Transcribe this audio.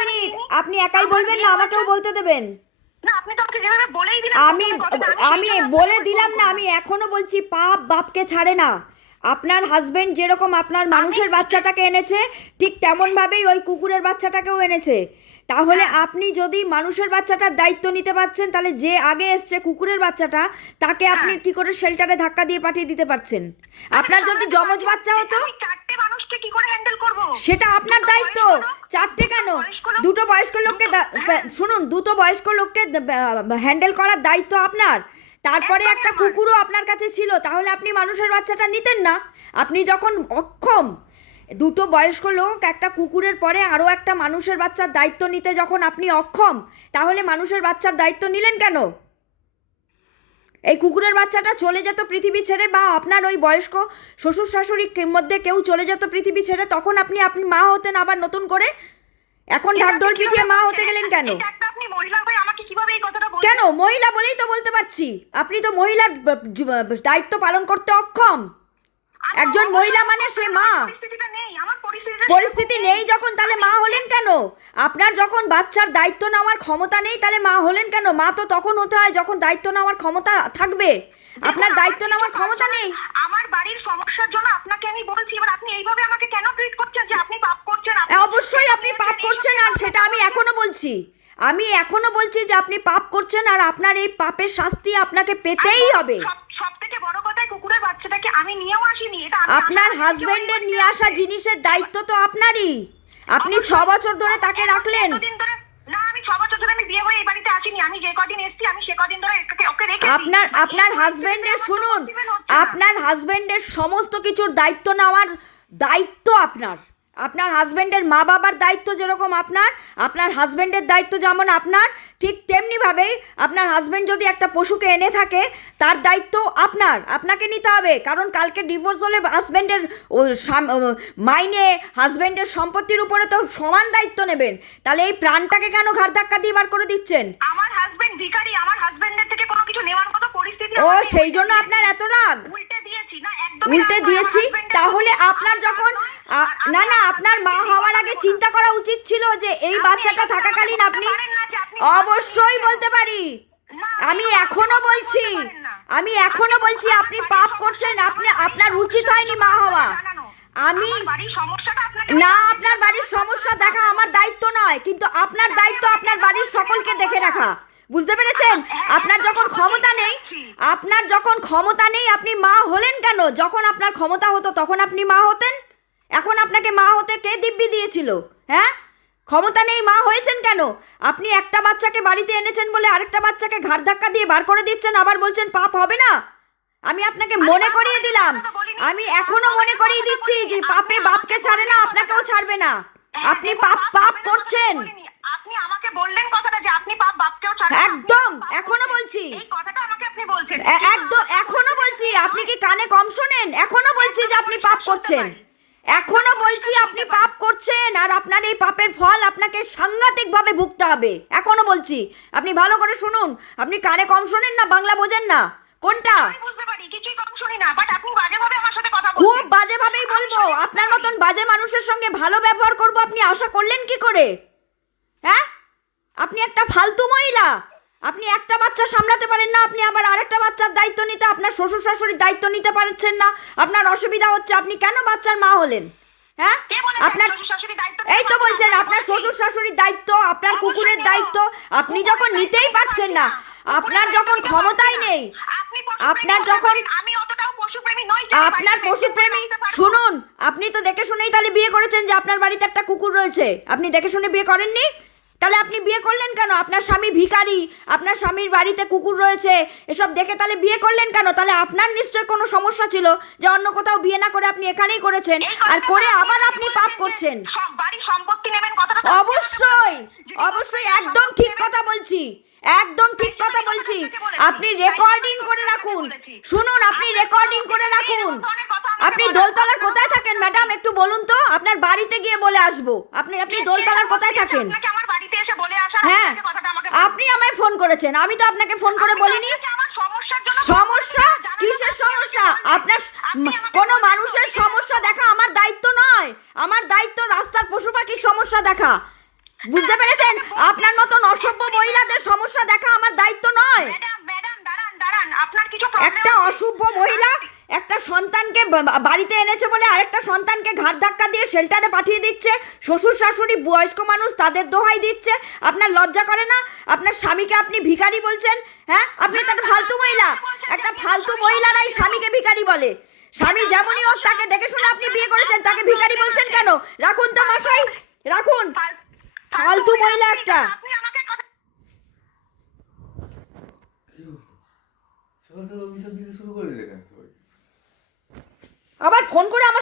Minute, আপনি একাই বলবেন না আমাকেও বলতে দেবেন? না, আপনি তো আমাকে যেভাবে বলেই দিলেন, আমি আমি বলে দিলাম না, আমি এখনো বলছি পাপ বাপকে ছাড়ে না। আপনার হাজবেন্ড যেরকম আপনার মানুষের বাচ্চাটাকে এনেছে, ঠিক তেমনভাবেই ওই কুকুরের বাচ্চাটাকেও এনেছে। তাহলে আপনি যদি মানুষের বাচ্চাটার দায়িত্ব নিতে পারছেন, তাহলে যে আগে এসছে কুকুরের বাচ্চাটা, তাকে আপনি কি করে শেল্টারে ধাক্কা দিয়ে পাঠিয়ে দিতে পারছেন? আপনার যদি যমজ বাচ্চা হতো, আমি চারটে মানুষকে কি করে হ্যান্ডেল করব? সেটা আপনার দায়িত্ব। চারটে কেন, দুটো বয়স্ক লোককে শুনুন, দুটো বয়স্ক লোককে হ্যান্ডেল করার দায়িত্ব আপনার। তারপরে একটা কুকুরও আপনার কাছে ছিল, তাহলে আপনি মানুষের বাচ্চাটা নিতেন না? আপনি যখন অক্ষম, দুটো বয়স্ক লোক একটা কুকুরের পরে আরও একটা মানুষের বাচ্চার দায়িত্ব নিতে যখন আপনি অক্ষম, তাহলে মানুষের বাচ্চার দায়িত্ব নিলেন কেন? এই কুকুরের বাচ্চাটা চলে যেত পৃথিবী ছেড়ে, বা আপনার ওই বয়স্ক শ্বশুর শাশুড়ির মধ্যে কেউ চলে যেত পৃথিবী ছেড়ে, তখন আপনি মা হতেন আবার নতুন করে। এখন ঢাকঢোল পিটিয়ে মা হতে গেলেন কেন? আপনি মহিলা হয়ে আমাকে কিভাবে এই কথাটা বলছেন? কেন? মহিলা বলেই তো বলতে পারছি, আপনি তো মহিলার দায়িত্ব পালন করতে অক্ষম। একজন মহিলা মানে সে মা। পরিস্থিতি নেই যখন, তাহলে মা হলেন কেন? আপনার যখন বাচ্চার দায়িত্ব নেওয়ার ক্ষমতা নেই, তাহলে মা হলেন কেন? মা তো তখন হতে হয় যখন দায়িত্ব নেওয়ার ক্ষমতা থাকবে। আপনার দায়িত্ব নেওয়ার ক্ষমতা নেই। আমার বাড়ির সমস্যার জন্য আপনাকে আমি বলছি, এবার আপনি এইভাবে আমাকে কেন ট্রিট করছেন যে আপনি পাপ করছেন? অবশ্যই আপনি পাপ করছেন, আর সেটা আমি এখনো বলছি। আমি এখনো বলছি যে আপনি পাপ করছেন, আর আপনার এই পাপের শাস্তি আপনাকে পেতেই হবে। সবথেকে বড় কথা, কুকুরের বাচ্চাটাকে আমি নিয়েও আসিনি, এটা আপনার হাজবেন্ডের নিয়ে আসা জিনিসের দায়িত্ব তো আপনারই। আপনি 6 বছর ধরে তাকে রাখলেন। না, আমি 6 বছর ধরে আমি বিয়ে হয়ে এই বাড়িতে আসিনি। আমি যে কদিন এসেছি, আমি সে কদিন ধরে ওকে রেখেছি। আপনার হাজবেন্ডের, শুনুন, আপনার হাজবেন্ডের সমস্ত কিছুর দায়িত্ব নেওয়ার দায়িত্ব আপনার। আপনার হাজবেন্ডের মা বাবার দায়িত্ব যেরকম আপনার হাজবেন্ডের দায়িত্ব যেমন আপনার, ঠিক তেমনিভাবেই আপনার হাজবেন্ড যদি একটা পশুকে এনে থাকে, তার দায়িত্ব আপনাকে নিতে হবে। কারণ কালকে ডিভোর্স হলে হাজবেন্ডের মাইনে, হাজবেন্ডের সম্পত্তির উপরে তো সমান দায়িত্ব নেবেন। তাহলে এই প্রাণটাকে কেন ঘাড় ধাক্কা দিয়ে বার করে দিচ্ছেন? আমার হাজবেন্ড ভিখারি, আমার হাজবেন্ডের থেকে কোনো কিছু নেওয়ার মতো পরিস্থিতি ও, সেই জন্য আপনার এত রাগ? উল্টে দিয়েছি না, একদম উল্টে দিয়েছি? তাহলে আপনার যখন না আপনার মা হওয়ার আগে চিন্তা করা উচিত ছিল যে এই বাচ্চাটা থাকাকালীন আপনি। অবশ্যই বলতে পারি। আমি এখনো বলছি আপনি পাপ করছেন। আপনার উচিত হয়নি মা হওয়া। আমি না, আপনার বাড়ির সমস্যা দেখা আমার দায়িত্ব নয়, কিন্তু আপনার দায়িত্ব আপনার বাড়ির সকলকে দেখে রাখা। বুঝতে পেরেছেন? আপনার যখন ক্ষমতা নেই, আপনি মা হলেন কেন? যখন আপনার ক্ষমতা হতো তখন আপনি মা হতেন। এখন আপনাকে মা হতে কে দিব্যি দিয়েছিল? হ্যাঁ, ক্ষমতা নেই, মা হয়েছেন কেন? আপনি একটা বাচ্চাকে বাড়িতে এনেছেন বলে আরেকটা বাচ্চাকে ঘাড় ধাক্কা দিয়ে বার করে দিচ্ছেন, আবার বলছেন পাপ হবে না। আমি আপনাকে মনে করিয়ে দিলাম, আমি এখনো মনে করিয়ে দিচ্ছি যে পাপে বাপকে ছাড়ে না, আপনাকেও ছাড়বে না। আপনি পাপ করছেন। আপনি আমাকে বললেন কথাটা যে আপনি পাপ বাপকেও ছাড়েন। একদম, এখনো বলছি। এই কথাটা আমাকে আপনি বলছেন। একদম এখনো বলছি। আপনি কি কানে কম শোনেন? এখনো বলছি যে আপনি পাপ করছেন। এখনো বলছি আপনি পাপ করছেন, আর আপনার এই পাপের ফল আপনাকে সাংঘাতিকভাবে ভুগতে হবে। এখনো বলছি, আপনি ভালো করে শুনুন। আপনি কানে কম শোনেন না, বাংলা বোঝেন না? কোনটা? আমি বুঝতে পারি, কিছুই কম শুনি না, বাট আপনি বাজেভাবে আমার সাথে কথা বলছেন। খুব বাজেভাবেই বলবো। আপনার মতন বাজে মানুষের সঙ্গে ভালো ব্যবহার করব আপনি আশা করলেন কি করে? হ্যাঁ, আপনি একটা ফালতু মহিলা। আপনি একটা বাচ্চা সামলাতে পারেন না, আপনি আবার আরেকটা বাচ্চার দায়িত্ব নিতে, আপনার শ্বশুর শাশুড়ির দায়িত্ব নিতে পারছেন না। আপনার অসুবিধা হচ্ছে, আপনি কেন বাচ্চার মা হলেন? হ্যাঁ, আপনার এই তো বলছেন আপনার শ্বশুর শাশুড়ির দায়িত্ব, আপনার কুকুরের দায়িত্ব আপনি যখন নিতেই পারছেন না, আপনার যখন ক্ষমতাই নেই, আপনার যখন আপনার পশুপ্রেমী। শুনুন, আপনি তো দেখে শুনেই তাহলে বিয়ে করেছেন যে আপনার বাড়িতে একটা কুকুর রয়েছে। আপনি দেখে শুনে বিয়ে করেননি? তাহলে আপনি বিয়ে করলেন কেন? আপনার স্বামী ভিখারি, আপনার স্বামীর বাড়িতে কুকুর রয়েছে, এসব দেখে তাহলে বিয়ে করলেন কেন? তাহলে আপনার নিশ্চয় কোনো সমস্যা ছিল যে অন্য কোথাও বিয়ে না করে আপনি এখানেই করেছেন, আর করে আবার আপনি পাপ করছেন। অবশ্যই একদম ঠিক কথা বলছি, একদম ঠিক কথা বলছি। আপনি রেকর্ডিং করে রাখুন। শুনুন, আপনি রেকর্ডিং করে রাখুন। আপনি দোলতলার কোথায় থাকেন ম্যাডাম, একটু বলুন তো? আপনার বাড়িতে গিয়ে বলে আসবো। আপনি দোলতলার কোথায় থাকেন? হ্যাঁ, আপনি আমায় ফোন করেছেন, আমি তো আপনাকে ফোন করে বলিনি। সমস্যা? কিসের সমস্যা? আপনার কোনো মানুষের সমস্যা দেখা আমার দায়িত্ব নয়। আমার দায়িত্ব রাস্তার পশু পাখির সমস্যা দেখা। বুঝতে পেরেছেন? আপনার মতন অসভ্য মহিলাদের সমস্যা দেখা আমার দায়িত্ব নয়। ম্যাডাম দাঁড়ান আপনার কিছু problem একটা আছে? অসভ্য মহিলা একটা সন্তানকে বাড়িতে এনেছে বলে আরেকটা সন্তানকে ঘাড় ধাক্কা দিয়ে শেল্টারে পাঠিয়ে দিচ্ছে, শ্বশুর শাশুড়ি বয়স্ক মানুষ তাদের দোহাই দিচ্ছে। আপনার লজ্জা করে না? আপনার স্বামীকে আপনি ভিখারি বলছেন? হ্যাঁ, আপনি তো একটা ফালতু মহিলা। একটা ফালতু মহিলারাই স্বামীকে ভিখারি বলে। স্বামী যেমনই হোক তাকে দেখে শুনে আপনি বিয়ে করেছেন, তাকে ভিখারি বলছেন কেন? রাখুন তো মশাই, রাখুন। ফালতু মহিলা একটা। আপনি আমাকে কথা কি হলো? সকাল সকাল অভিশাপ দিতে শুরু করে দিলে কেন সবাই? আবার ফোন করে আমার